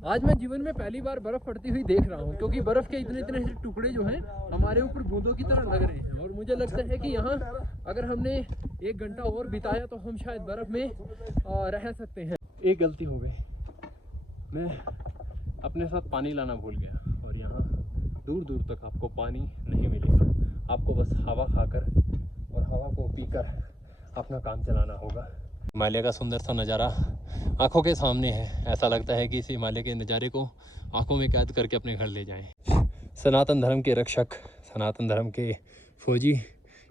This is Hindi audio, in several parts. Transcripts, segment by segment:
आज मैं जीवन में पहली बार बर्फ़ पड़ती हुई देख रहा हूँ, क्योंकि बर्फ़ के इतने इतने से टुकड़े जो हैं हमारे ऊपर बूंदों की तरह लग रहे हैं। और मुझे लगता है कि यहाँ अगर हमने 1 घंटा और बिताया तो हम शायद बर्फ़ में रह सकते हैं। एक गलती हो गई, मैं अपने साथ पानी लाना भूल गया और यहाँ दूर दूर तक आपको पानी नहीं मिलेगा। आपको बस हवा खाकर और हवा को पीकर अपना काम चलाना होगा। हिमालय का सुंदर सा नज़ारा आंखों के सामने है। ऐसा लगता है कि इस हिमालय के नज़ारे को आंखों में कैद करके अपने घर ले जाएं। सनातन धर्म के रक्षक, सनातन धर्म के फौजी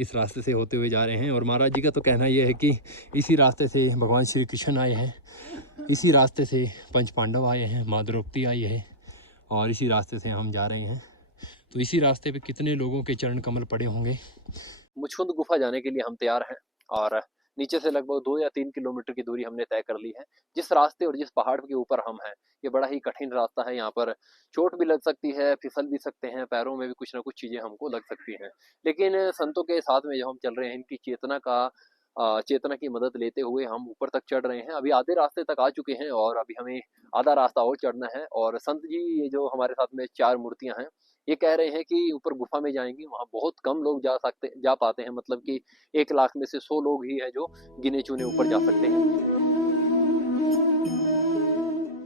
इस रास्ते से होते हुए जा रहे हैं। और महाराज जी का तो कहना यह है कि इसी रास्ते से भगवान श्री कृष्ण आए हैं, इसी रास्ते से पंच पांडव आए हैं, माँ द्रौपदी आई है और इसी रास्ते से हम जा रहे हैं। तो इसी रास्ते पे कितने लोगों के चरण कमल पड़े होंगे। मुचकुंद गुफा जाने के लिए हम तैयार हैं और नीचे से लगभग 2 या 3 किलोमीटर की दूरी हमने तय कर ली है। जिस रास्ते और जिस पहाड़ के ऊपर हम हैं, ये बड़ा ही कठिन रास्ता है। यहाँ पर चोट भी लग सकती है, फिसल भी सकते हैं, पैरों में भी कुछ ना कुछ चीजें हमको लग सकती हैं। लेकिन संतों के साथ में जो हम चल रहे हैं, इनकी चेतना की मदद लेते हुए हम ऊपर तक चढ़ रहे हैं। अभी आधे रास्ते तक आ चुके हैं और अभी हमें आधा रास्ता और चढ़ना है। और संत जी ये जो हमारे साथ में 4 मूर्तियां हैं, ये कह रहे हैं कि ऊपर गुफा में जाएंगे, वहाँ बहुत कम लोग जा पाते हैं। मतलब कि 1 लाख में से 100 लोग ही हैं जो गिने चुने ऊपर जा सकते हैं।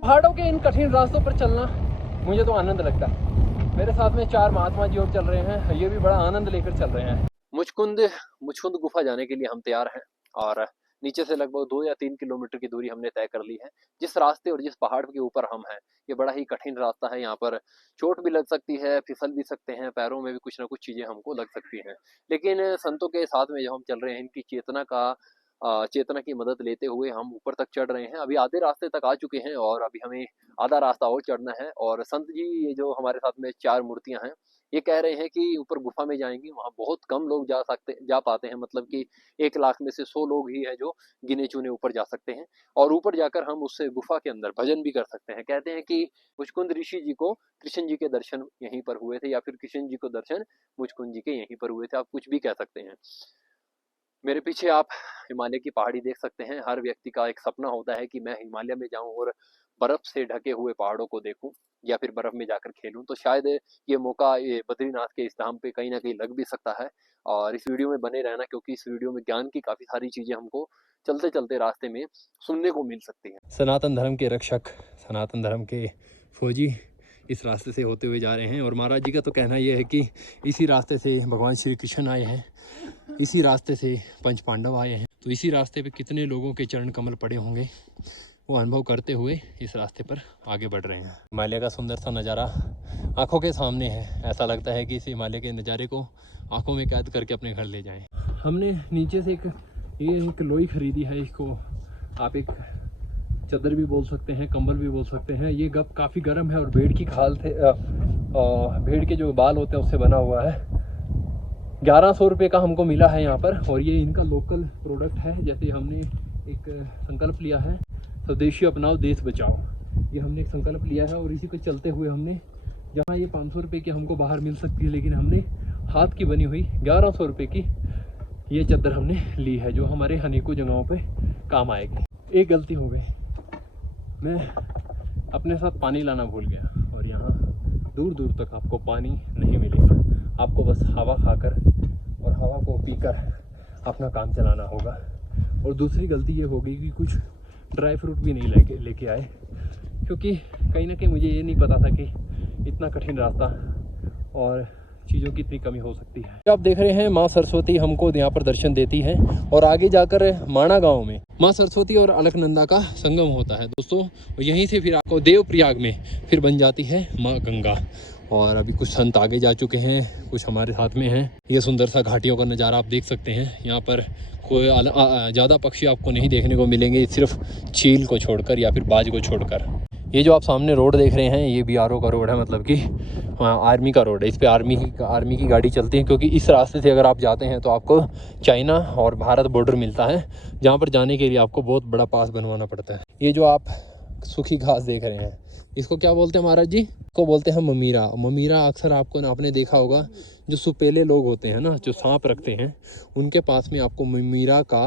पहाड़ों के इन कठिन रास्तों पर चलना मुझे तो आनंद लगता है। मेरे साथ में 4 महात्मा जी और चल रहे हैं, ये भी बड़ा आनंद लेकर चल रहे हैं। मुचकुंद गुफा जाने के लिए हम तैयार हैं और नीचे से लगभग 2 या 3 किलोमीटर की दूरी हमने तय कर ली है। जिस रास्ते और जिस पहाड़ के ऊपर हम हैं, ये बड़ा ही कठिन रास्ता है। यहाँ पर चोट भी लग सकती है, फिसल भी सकते हैं, पैरों में भी कुछ ना कुछ चीजें हमको लग सकती हैं। लेकिन संतों के साथ में जो हम चल रहे हैं, इनकी चेतना की मदद लेते हुए हम ऊपर तक चढ़ रहे हैं। अभी आधे रास्ते तक आ चुके हैं और अभी हमें आधा रास्ता और चढ़ना है। और संत जी ये जो हमारे साथ में 4 मूर्तियां हैं, ये कह रहे हैं कि ऊपर गुफा में जाएंगे, वहाँ बहुत कम लोग जा पाते हैं। मतलब कि 1 लाख में से 100 लोग ही हैं जो गिने चुने ऊपर जा सकते हैं। और ऊपर जाकर हम उस गुफा के अंदर भजन भी कर सकते हैं। कहते हैं कि मुचकुंद ऋषि जी को कृष्ण जी के दर्शन यहीं पर हुए थे, या फिर कृष्ण जी को दर्शन मुचकुंद जी के यहीं पर हुए थे, आप कुछ भी कह सकते हैं। मेरे पीछे आप हिमालय की पहाड़ी देख सकते हैं। हर व्यक्ति का एक सपना होता है कि मैं हिमालय में जाऊं और बर्फ से ढके हुए पहाड़ों को देखूं या फिर बर्फ में जाकर खेलूं। तो शायद ये मौका ये बद्रीनाथ के इस धाम पे कहीं ना कहीं लग भी सकता है। और इस वीडियो में बने रहना, क्योंकि इस वीडियो में ज्ञान की काफी सारी चीजें हमको चलते चलते रास्ते में सुनने को मिल सकती है। सनातन धर्म के रक्षक, सनातन धर्म के फौजी इस रास्ते से होते हुए जा रहे हैं। और महाराज जी का तो कहना यह है कि इसी रास्ते से भगवान श्री कृष्ण आए हैं, इसी रास्ते से पंच पांडव आए हैं। तो इसी रास्ते पे कितने लोगों के चरण कमल पड़े होंगे, वो अनुभव करते हुए इस रास्ते पर आगे बढ़ रहे हैं। हिमालय का सुंदर सा नज़ारा आंखों के सामने है। ऐसा लगता है कि इस हिमालय के नज़ारे को आंखों में कैद करके अपने घर ले जाएं। हमने नीचे से एक लोई खरीदी है। इसको आप एक चादर भी बोल सकते हैं, कंबल भी बोल सकते हैं। ये गप काफ़ी गर्म है और भेड़ के जो बाल होते हैं उससे बना हुआ है। 1100 रुपये का हमको मिला है यहाँ पर। और ये इनका लोकल प्रोडक्ट है। जैसे हमने एक संकल्प लिया है, स्वदेशी अपनाओ देश बचाओ, ये हमने एक संकल्प लिया है। और इसी को चलते हुए हमने, जहाँ ये 500 रुपये की हमको बाहर मिल सकती है, लेकिन हमने हाथ की बनी हुई 1100 रुपये की ये चादर हमने ली है, जो हमारे अनेकों जगहों पे काम आएगी। एक गलती हो गई, मैं अपने साथ पानी लाना भूल गया और यहाँ दूर दूर तक आपको पानी नहीं मिलेगा। आपको बस हवा खाकर और हवा को पीकर अपना काम चलाना होगा। और दूसरी गलती ये हो गई कि कुछ ड्राई फ्रूट भी नहीं लेके आए, क्योंकि कहीं ना कहीं मुझे ये नहीं पता था कि इतना कठिन रास्ता और चीज़ों की इतनी कमी हो सकती है। आप देख रहे हैं माँ सरस्वती हमको यहाँ पर दर्शन देती हैं। और आगे जाकर माणा गांव में माँ सरस्वती और अलकनंदा का संगम होता है दोस्तों। यहीं से फिर आपको देवप्रयाग में फिर बन जाती है माँ गंगा। और अभी कुछ संत आगे जा चुके हैं, कुछ हमारे साथ में हैं। ये सुंदर सा घाटियों का नज़ारा आप देख सकते हैं। यहाँ पर कोई ज़्यादा पक्षी आपको नहीं देखने को मिलेंगे, सिर्फ चील को छोड़कर या फिर बाज को छोड़कर। ये जो आप सामने रोड देख रहे हैं, ये BRO का रोड है, मतलब कि आर्मी का रोड है। इस पे आर्मी की गाड़ी चलती है, क्योंकि इस रास्ते से अगर आप जाते हैं तो आपको चाइना और भारत बॉर्डर मिलता है, जहाँ पर जाने के लिए आपको बहुत बड़ा पास बनवाना पड़ता है। ये जो आप सूखी घास देख रहे हैं, इसको क्या बोलते हैं महाराज जी? को बोलते हैं ममीरा। ममीरा अक्सर आपने देखा होगा, जो सुपेले लोग होते हैं ना, जो सांप रखते हैं, उनके पास में आपको ममीरा का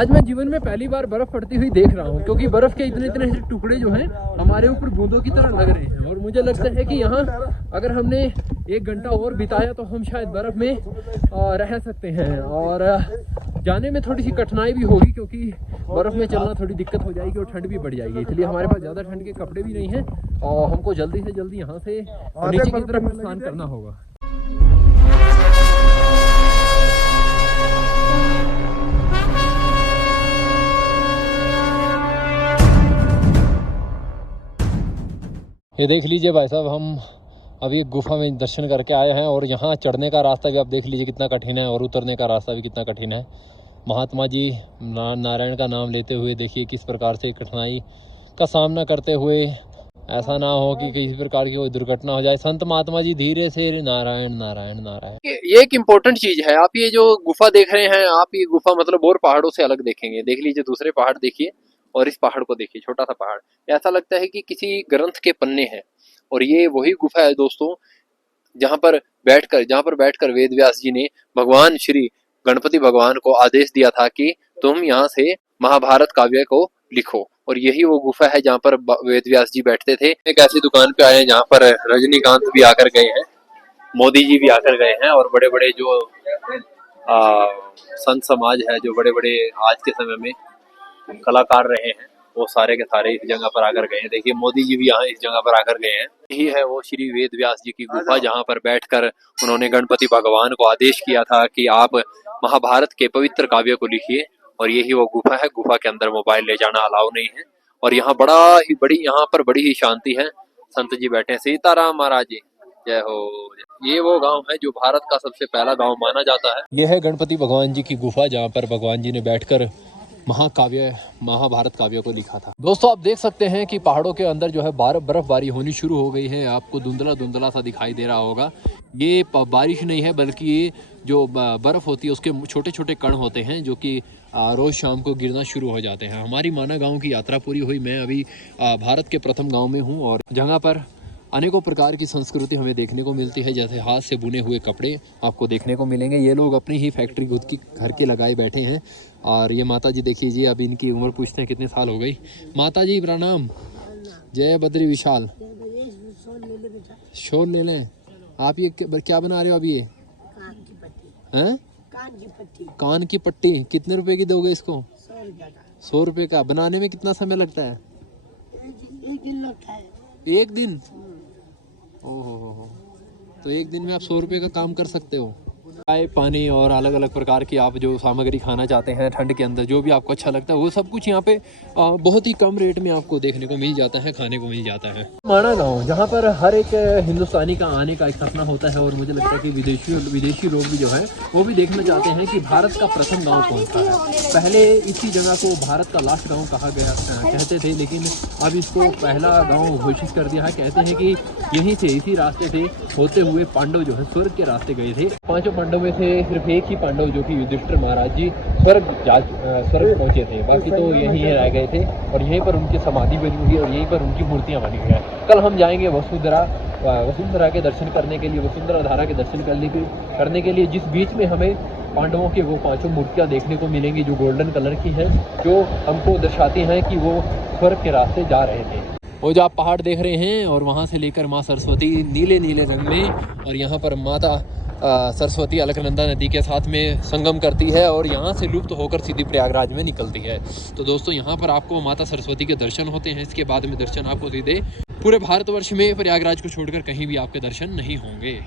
आज मैं जीवन में पहली बार बर्फ पड़ती हुई देख रहा हूँ, क्योंकि बर्फ के इतने इतने टुकड़े जो हैं हमारे ऊपर बूंदों की तरह लग रहे हैं। और मुझे लगता है कि यहाँ अगर हमने 1 घंटा और बिताया तो हम शायद बर्फ में रह सकते हैं। और जाने में थोड़ी सी कठिनाई भी होगी, क्योंकि बर्फ में चलना थोड़ी दिक्कत हो जाएगी और ठंड भी बढ़ जाएगी। इसलिए हमारे पास ज़्यादा ठंड के कपड़े भी नहीं हैं और हमको जल्दी से जल्दी यहाँ से नीचे की तरफ प्रस्थान करना होगा। ये देख लीजिए भाई साहब, हम अभी एक गुफा में दर्शन करके आए हैं और यहाँ चढ़ने का रास्ता भी आप देख लीजिए कितना कठिन है और उतरने का रास्ता भी कितना कठिन है। महात्मा जी नारायण का नाम लेते हुए देखिए किस प्रकार से कठिनाई का सामना करते हुए, ऐसा ना हो कि किसी प्रकार की कोई दुर्घटना हो जाए। संत महात्मा जी धीरे से नारायण नारायण नारायण। ये एक इम्पोर्टेंट चीज है। आप ये जो गुफा देख रहे हैं, आप ये गुफा मतलब और पहाड़ों से अलग देखेंगे। देख लीजिए दूसरे पहाड़ देखिए और इस पहाड़ को देखिए, छोटा सा पहाड़। ऐसा लगता है कि किसी ग्रंथ के पन्ने हैं। और ये वही गुफा है दोस्तों जहाँ पर बैठकर वेद व्यास जी ने भगवान श्री गणपति भगवान को आदेश दिया था कि तुम यहाँ से महाभारत काव्य को लिखो। और यही वो गुफा है जहाँ पर वेद व्यास जी बैठते थे। एक ऐसी दुकान पे आए हैं जहाँ पर रजनीकांत भी आकर गए हैं, मोदी जी भी आकर गए हैं और बड़े बड़े जो संत समाज है, जो बड़े बड़े आज के समय में कलाकार रहे हैं, वो सारे के सारे इस जगह पर आकर गए हैं। देखिए मोदी जी भी यहाँ इस जगह पर आकर गए हैं। यही है वो श्री वेद व्यास जी की गुफा जहाँ पर बैठकर उन्होंने गणपति भगवान को आदेश किया था कि आप महाभारत के पवित्र काव्य को लिखिए। और यही वो गुफा है। गुफा के अंदर मोबाइल ले जाना अलाउ नहीं है और यहाँ यहाँ पर बड़ी ही शांति है। संत जी बैठे हैं। सीताराम महाराज जी जय हो। ये वो गांव है जो भारत का सबसे पहला गांव माना जाता है। यह है गणपति भगवान जी की गुफा जहाँ पर भगवान जी ने बैठकर महाभारत काव्य को लिखा था। दोस्तों आप देख सकते हैं कि पहाड़ों के अंदर जो है बर्फबारी होनी शुरू हो गई है। आपको धुंधला धुंधला सा दिखाई दे रहा होगा। ये बारिश नहीं है बल्कि ये जो बर्फ़ होती है उसके छोटे छोटे कण होते हैं जो कि रोज़ शाम को गिरना शुरू हो जाते हैं। हमारी माना गांव की यात्रा पूरी हुई। मैं अभी भारत के प्रथम गांव में हूं और जहां पर अनेकों प्रकार की संस्कृति हमें देखने को मिलती है। जैसे हाथ से बुने हुए कपड़े आपको देखने को मिलेंगे। ये लोग अपनी ही फैक्ट्री खुद की घर के लगाए बैठे हैं। और ये माता जी देखिए जी, अभी इनकी उम्र पूछते हैं कितने साल हो गई। माता जी प्रणाम। जय बद्री विशाल। शोर ले लें। आप ये क्या बना रहे हो अभी? ये हैं? कान की पट्टी। कितने रुपए की दोगे इसको? 100 रुपये का। बनाने में कितना समय लगता है? 1 दिन लगता है। 1 दिन? ओहो, तो 1 दिन में आप 100 रुपये का काम कर सकते हो। चाय पानी और अलग अलग प्रकार की आप जो सामग्री खाना चाहते हैं ठंड के अंदर, जो भी आपको अच्छा लगता है वो सब कुछ यहाँ पे बहुत ही कम रेट में आपको देखने को मिल जाता है, खाने को मिल जाता है। माना गाँव जहाँ पर हर एक हिंदुस्तानी का आने का एक सपना होता है और मुझे लगता है कि विदेशी लोग भी जो है वो भी देखना चाहते हैं कि भारत का प्रथम गाँव कौन सा है। पहले इसी जगह को भारत का लास्ट गाँव कहा गया कहते थे, लेकिन अब इसको पहला गाँव घोषित कर दिया है। कहते हैं कि यहीं से इसी रास्ते से होते हुए पांडव जो है स्वर्ग के रास्ते गए थे। 5 पांडव में से सिर्फ एक ही पांडव जो कि युधिष्ठिर महाराज जी स्वर्ग पहुंचे थे, बाकी तो यहीं रह गए थे और यहीं पर उनकी समाधि बनी हुई है और यहीं पर उनकी मूर्तियां बनी हुई हैं। कल हम जाएंगे वसुंधरा के दर्शन करने के लिए, वसुंधरा धारा के दर्शन करने के लिए, जिस बीच में हमें पांडवों के वो 5 मूर्तियां देखने को मिलेंगी जो गोल्डन कलर की हैं, जो हमको दर्शाती हैं कि वो स्वर्ग के रास्ते जा रहे थे। वो जो आप पहाड़ देख रहे हैं और वहाँ से लेकर माँ सरस्वती नीले नीले रंग में, और यहाँ पर माता सरस्वती अलकनंदा नदी के साथ में संगम करती है और यहाँ से लुप्त होकर सीधी प्रयागराज में निकलती है। तो दोस्तों यहाँ पर आपको माता सरस्वती के दर्शन होते हैं। इसके बाद में दर्शन आपको सीधे पूरे भारतवर्ष में प्रयागराज को छोड़कर कहीं भी आपके दर्शन नहीं होंगे।